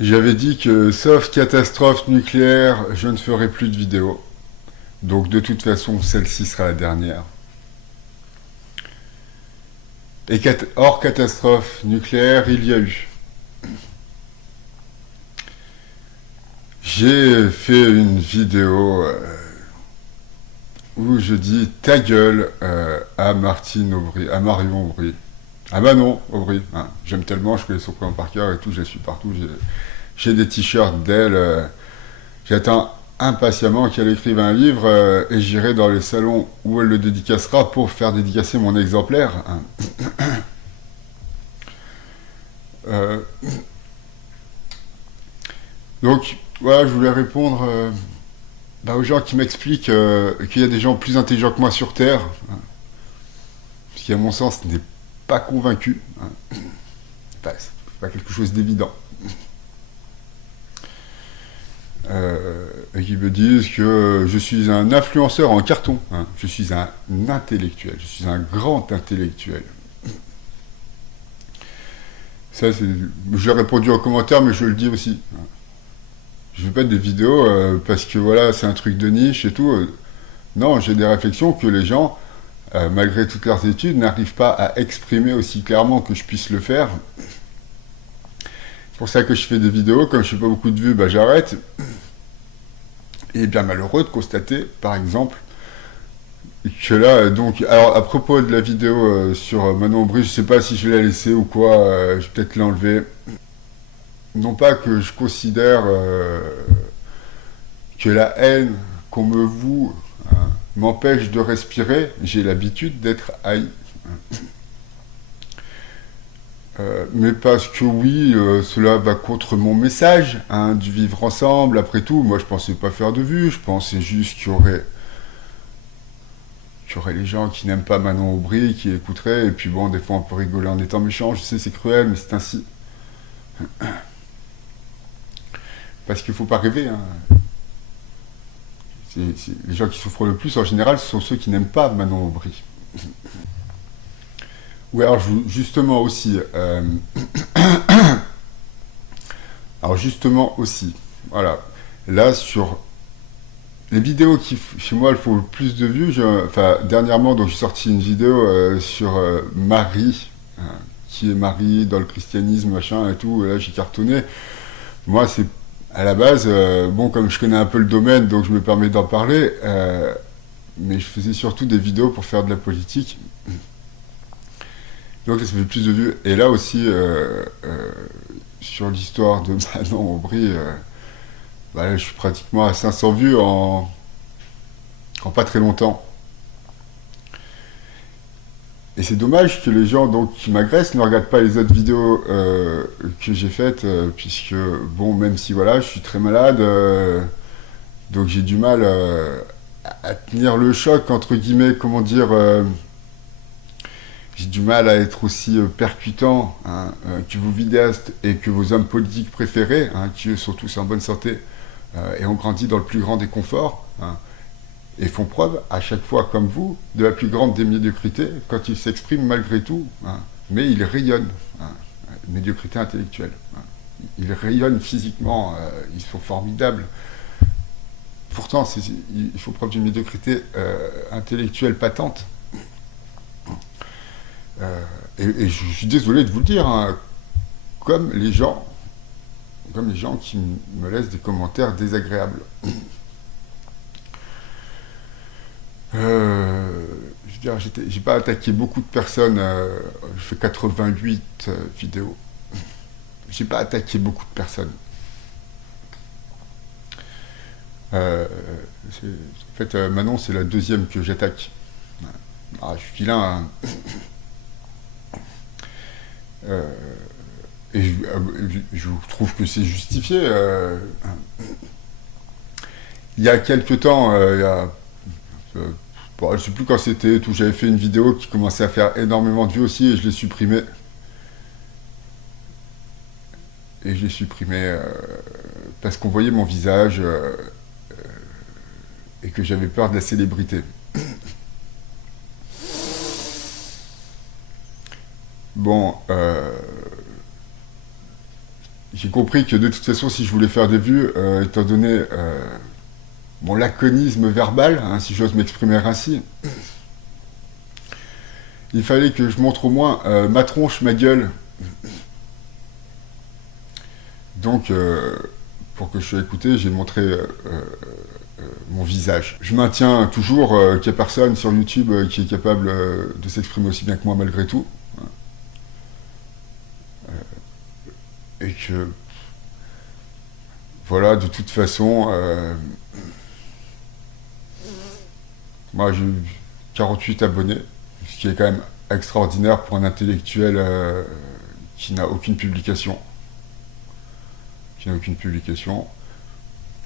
J'avais dit que, sauf catastrophe nucléaire, je ne ferai plus de vidéos. Donc de toute façon, celle-ci sera la dernière. Et hors catastrophe nucléaire, il y a eu. J'ai fait une vidéo où je dis ta gueule à Martine Aubry, à Marion Aubry, à Manon Aubry. Hein. J'aime tellement, je connais son prénom par cœur et tout, je la suis partout. J'ai des t-shirts d'elle. J'attends impatiemment qu'elle écrive un livre et j'irai dans les salons où elle le dédicacera pour faire dédicacer mon exemplaire. Hein. Euh, donc, voilà, je voulais répondre aux gens qui m'expliquent qu'il y a des gens plus intelligents que moi sur Terre, hein, ce qui, à mon sens, n'est pas convaincu. Hein. Enfin, c'est pas quelque chose d'évident. Et qui me disent que je suis un influenceur en carton. Hein. Je suis un intellectuel. Je suis un grand intellectuel. Ça, j'ai répondu en commentaire, mais je le dis aussi. Hein. Je fais pas des vidéos parce que voilà, c'est un truc de niche et tout. Non, j'ai des réflexions que les gens, malgré toutes leurs études, n'arrivent pas à exprimer aussi clairement que je puisse le faire. C'est pour ça que je fais des vidéos. Comme je fais pas beaucoup de vues, bah, j'arrête. Et bien malheureux de constater, par exemple, que là, donc, alors à propos de la vidéo sur Manon Aubry, je sais pas si je vais la laisser ou quoi, je vais peut-être l'enlever. Non pas que je considère que la haine qu'on me voue hein, m'empêche de respirer, j'ai l'habitude d'être haï. Mais parce que oui, cela va contre mon message hein, du vivre ensemble. Après tout, moi je pensais pas faire de vues, je pensais juste qu'il y aurait les gens qui n'aiment pas Manon Aubry, qui écouteraient, et puis bon, des fois on peut rigoler en étant méchant, je sais c'est cruel, mais c'est ainsi. Parce qu'il faut pas rêver. Hein. Les gens qui souffrent le plus en général, ce sont ceux qui n'aiment pas Manon Aubry. Oui, alors justement aussi, alors justement aussi, voilà, là sur les vidéos qui, chez moi, elles font le plus de vues. Enfin, dernièrement, donc j'ai sorti une vidéo sur Marie, qui est Marie dans le christianisme, machin et tout. Et là, j'ai cartonné. Moi, c'est à la base, bon, comme je connais un peu le domaine, donc je me permets d'en parler. Mais je faisais surtout des vidéos pour faire de la politique. Donc, ça fait plus de vues. Et là aussi, sur l'histoire de Manon Aubry, bah, là, je suis pratiquement à 500 vues en pas très longtemps. Et c'est dommage que les gens donc, qui m'agressent ne regardent pas les autres vidéos que j'ai faites, puisque, bon, même si voilà, je suis très malade, donc j'ai du mal à tenir le choc, entre guillemets, comment dire, j'ai du mal à être aussi percutant hein, que vos vidéastes et que vos hommes politiques préférés, hein, qui eux sont tous en bonne santé et ont grandi dans le plus grand des conforts. Hein, et font preuve, à chaque fois comme vous, de la plus grande des médiocrités quand ils s'expriment malgré tout. Hein. Mais ils rayonnent, hein. Médiocrité intellectuelle. Hein. Ils rayonnent physiquement, ils sont formidables. Pourtant, il faut preuve d'une médiocrité intellectuelle patente. Et je suis désolé de vous le dire, hein, comme les gens qui me laissent des commentaires désagréables. Je veux dire, j'ai pas attaqué beaucoup de personnes. Je fais 88 vidéos. J'ai pas attaqué beaucoup de personnes. Euh, en fait, Manon, c'est la deuxième que j'attaque. Ah, je suis vilain. Hein. Euh, et je trouve que c'est justifié. Il y a quelques temps, bon, je ne sais plus quand c'était, tout, j'avais fait une vidéo qui commençait à faire énormément de vues aussi et je l'ai supprimée. Et je l'ai supprimée parce qu'on voyait mon visage et que j'avais peur de la célébrité. Bon, j'ai compris que de toute façon, si je voulais faire des vues, étant donné mon laconisme verbal, hein, si j'ose m'exprimer ainsi, il fallait que je montre au moins ma tronche, ma gueule. Donc, pour que je sois écouté, j'ai montré mon visage. Je maintiens toujours qu'il n'y a personne sur YouTube qui est capable de s'exprimer aussi bien que moi malgré tout. Et que, voilà, de toute façon, moi j'ai 48 abonnés, ce qui est quand même extraordinaire pour un intellectuel qui n'a aucune publication.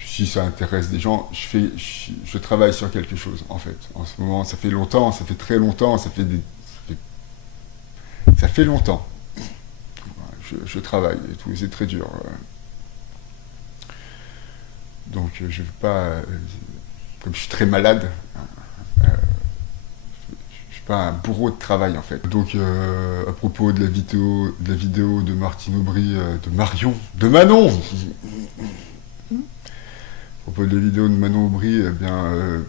Si ça intéresse des gens, je travaille sur quelque chose, en fait. En ce moment, ça fait longtemps, ça fait très longtemps, ça fait longtemps. Je travaille et tout, c'est très dur. Donc, je ne veux pas... comme je suis très malade, je ne suis pas un bourreau de travail, en fait. Donc, à propos de la vidéo de Martine Aubry, de Manon à propos de la vidéo de Manon Aubry, eh bien,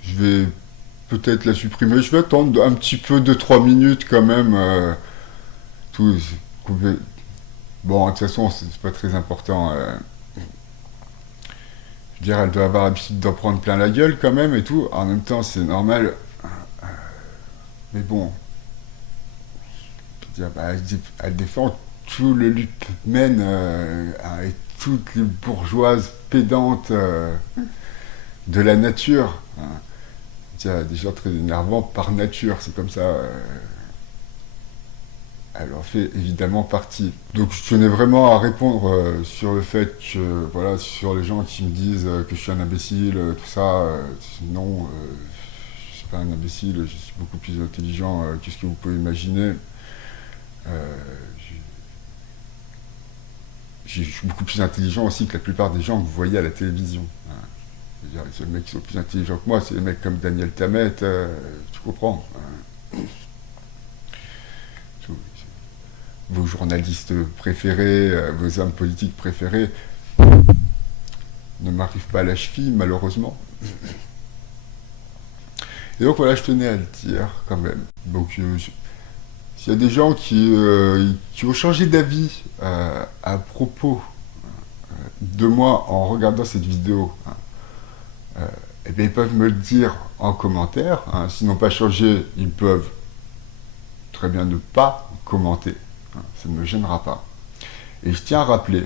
je vais peut-être la supprimer. Je vais attendre un petit peu, 2-3 minutes quand même. Tout, bon, de toute façon, c'est pas très important. Je veux dire, elle doit avoir l'habitude d'en prendre plein la gueule quand même et tout. En même temps, c'est normal. Mais bon, je veux dire, bah, elle défend tout le lutte-men et toutes les bourgeoises pédantes de la nature. Il y a des gens très énervants par nature, c'est comme ça. Elle en fait évidemment partie. Donc je tenais vraiment à répondre sur le fait que, voilà, sur les gens qui me disent que je suis un imbécile, tout ça. Non, je suis pas un imbécile, je suis beaucoup plus intelligent que ce que vous pouvez imaginer. Je suis beaucoup plus intelligent aussi que la plupart des gens que vous voyez à la télévision. Je veux dire, les mecs qui sont plus intelligents que moi, c'est des mecs comme Daniel Tammet, tu comprends. Vos journalistes préférés, vos hommes politiques préférés ne m'arrivent pas à la cheville, malheureusement. Et donc voilà, je tenais à le dire quand même. Donc s'il y a des gens qui ont changé d'avis à propos de moi en regardant cette vidéo, eh bien, ils peuvent me le dire en commentaire. S'ils n'ont pas changé, ils peuvent très bien ne pas commenter. Ça ne me gênera pas. Et je tiens à rappeler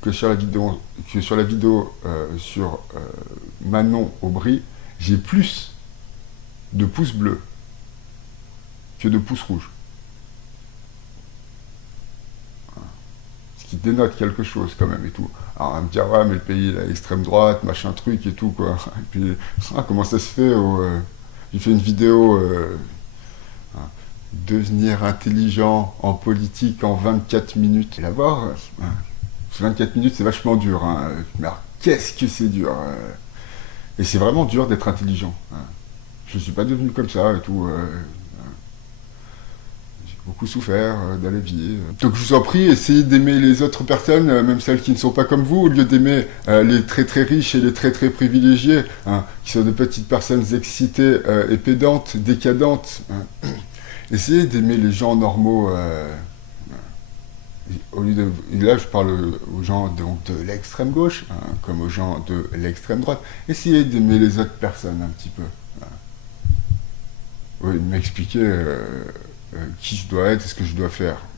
que sur la vidéo sur Manon Aubry, j'ai plus de pouces bleus que de pouces rouges. Ce qui dénote quelque chose quand même et tout. Alors on va me dire, ouais, mais le pays est à l'extrême droite, machin truc et tout, quoi. Et puis, comment ça se fait il fait une vidéo devenir intelligent en politique en 24 minutes. Et la voir, 24 minutes, c'est vachement dur. Mais alors, qu'est-ce que c'est dur Et c'est vraiment dur d'être intelligent. Je ne suis pas devenu comme ça et tout. J'ai beaucoup souffert dans la vie. Donc je vous en prie, essayez d'aimer les autres personnes, même celles qui ne sont pas comme vous, au lieu d'aimer les très très riches et les très très privilégiés, qui sont de petites personnes excitées et pédantes, décadentes. Essayez d'aimer les gens normaux. Au lieu de, et là, je parle aux gens donc, de l'extrême gauche, comme aux gens de l'extrême droite. Essayez d'aimer les autres personnes un petit peu. Oui, m'expliquer qui je dois être et ce que je dois faire.